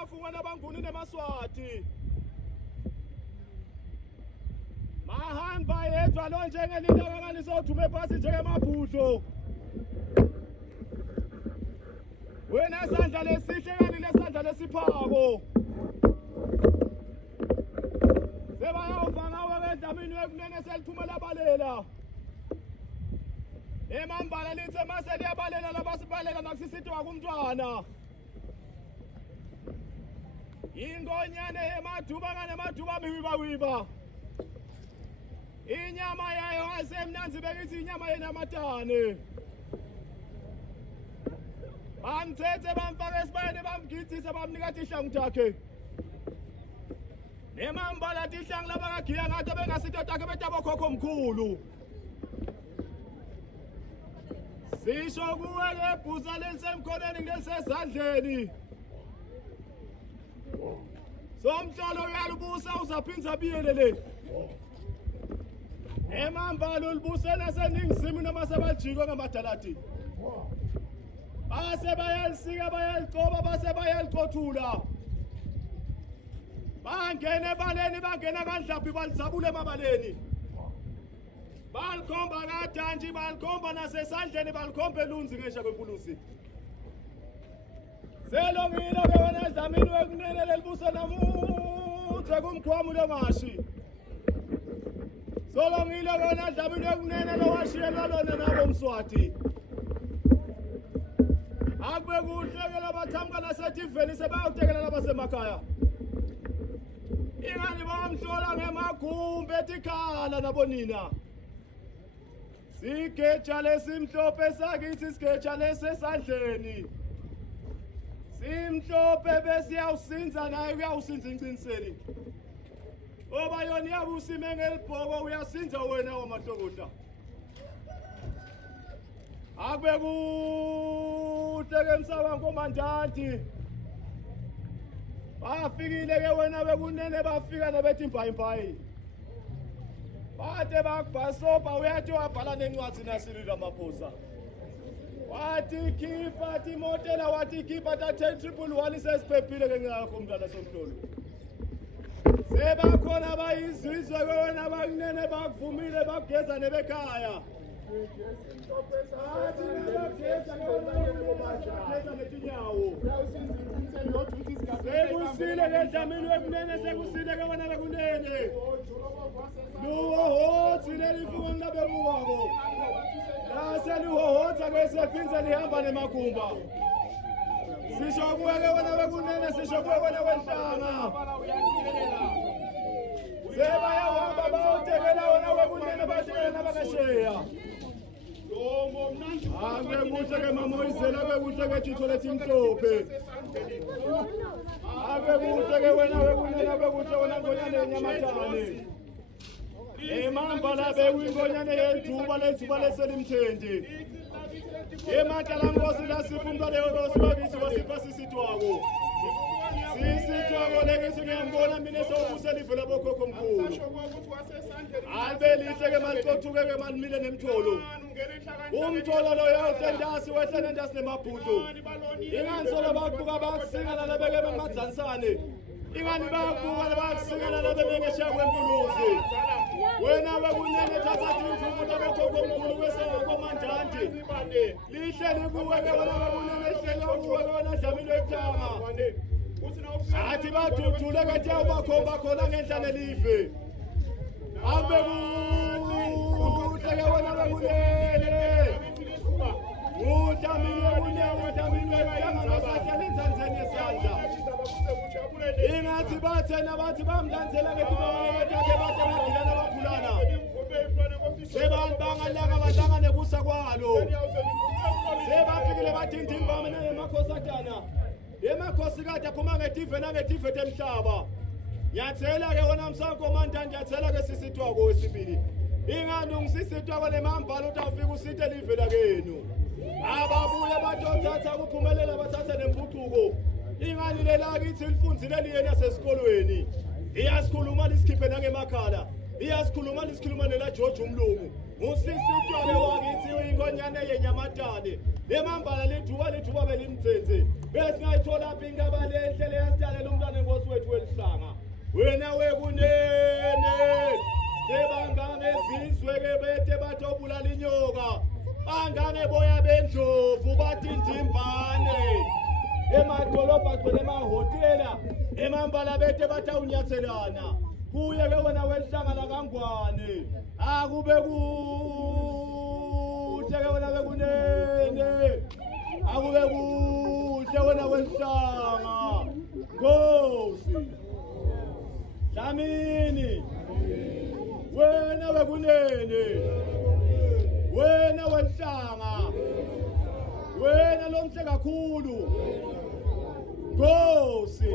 bafungwa nabanguni nemaswati. Mahamba yedwa lo njengelinto kanganisothuma ephasi njengemabhudlo. Wena sandla lesihle kani lesandla lesiphako. Sebayawuva ngawe endamini wekunene seliphuma labalela. Emambala lithe mase liyabalela labasibalela nakusisitwa kumntwana. Ingonyane emaduba kanemaduba miwiba. Inyama yayo asemnanzi bekithi inyama yenamatane. Bamthethe bamfaka esibayeni bamgidisa bamnika ihlangu takhe. Nemambala ihlangu labakagiya ngathi bengasitho takhe betabo khokho omkhulu. Sisho kuwe lebhuza lensemkhoneni ngesezandleni. Somhlalo uyalubusa uzaphinza biyele le. Emambala ulubusela seningizimu noma sebajikwa ngamadalati. Base bayalisika bayalicoba base bayalicothula. Bangena ebaleni bangena kandlaphi balizabule emabaleni. Balikhomba kadanji balikhomba nasesandleni balikhomba elunzi ngesha kwempulusi. Selongile ke wena edlamini wekunene lelibuso namuhle kumkhwamu lemashi. Solongile ke wena edlamini wekunene lowashiyelwa lona nabo Mswati. Akube kuhle ke labathamka nasetiveni sebayawutekela labasemakhaya. Ingani bamhlola ngemagumbi etikhala nabo nina. Sigeja lesimhlophe sakithi sigeja lesesandleni. Simhlophe bese yawusinza naye uyawusinza inciniseli. Oba yona yabusime ngelibhoko uyasinza wena wamatokota. Akube kuhle ke msaba nkomandanti. Bafikile ke wena bekunene bafika nebethi impayimbayi. Bade bakubhasopa uyathi wabhala nencwadi naSiril Ramaphosa. Wathi khipha Timotela wathi khipha ta 1011 sesiphephile ke ngakho umntwana somhlolo. Sebakhona bayizizwe ke wena bakunene bakuvumile bakugeza nebekhaya. Sekusile ke dlamini wekunene sekusile ke wena bekunene. Luhohothi lelifungo labemuwako. Lase lihohotha ke sephinze lihamba nemakhumba. Sisho kuwe ke wena bekunene sisho kuwe wena wenhlanga. Sebayahamba bawutekela wena wekunene batekela nabakasheya. Ake kuhle ke mama Oyizela ke kuhle ke thitho letimhlophe. Ake kuhle ke wena wekunene ke kuhle wena ngonyane yenyamatane. Emambala bewingonyane yethuba lethuba leselimthende. Ematala ngosi lasipha umntwana leyo sibakithi wasipha sisitwako. Sisitwako lekithi ngiyambona mina esewubuse livela bokhokho omkhulu. Abe lihle ke malicothuke ke manimile nemtholo. Umtholo lo yawutendasi wehle nendasi nemabhudlo. Ingani solo bakubuka bakusingana labeke bemadzanisane. Ingani bakubuka bakusingana labeke ngeshiya kwempuluzi. Wena bekunene thatha imvumo tabokhokho omkhulu kwesengakomandanti. Lihle likuwe ke wena bekunene hlelo kuwe ke wena dlamini wektama. Athi baduthule ke tya ubakhomba khona ngenhlane elive. Abe kuhle ke wena bekunene. Udlamini wekunene udlamini wektama ngasahlala enzanzeni yesandla. Ingathi bathena bathi bamlandzela ke tibawakhe bathe badilana baphulana. Sebantalanga bahlangane kusa kwalo. Sebafikile bathinta imbama nemakhosadana. Emakhosi kade aphuma ngetive nangetive temhlaba. Nyathela ke wona msankomandani nyathela ke sisitwako wesibili. Ingani ungisisitwako lemambala utafika usithe livela kenu. Ababuye batothatha kuphumelela bathatha nempucuko. Ingani lela kithi lifundzile liyena sesikolweni. Iyasikhuluma lisikhiphe nangemakhala. iyasikhuluma lisikhuluma lela George umlungu usisi Twabe wakithi ingonyane yenyamatane lemambala lithuba belimthenze besingayithola phi ingaba lenhle leyasidalela umntwana enkosi wethu welihlanga wena wekunene sebangange zizwe-ke bete batobulala inyoka bangange boya bendlovu bathi ndimbane emadolobha agcwele emahhotela emambala bete bathawunyathelana kuye-ke wena welihlanga lakangwane akube kuhle-ke wena wekunene akube kuhle wena welihlanga Nkosi Dlamini wena wekunene wena welihlanga wena lomhle kakhulu Nkosi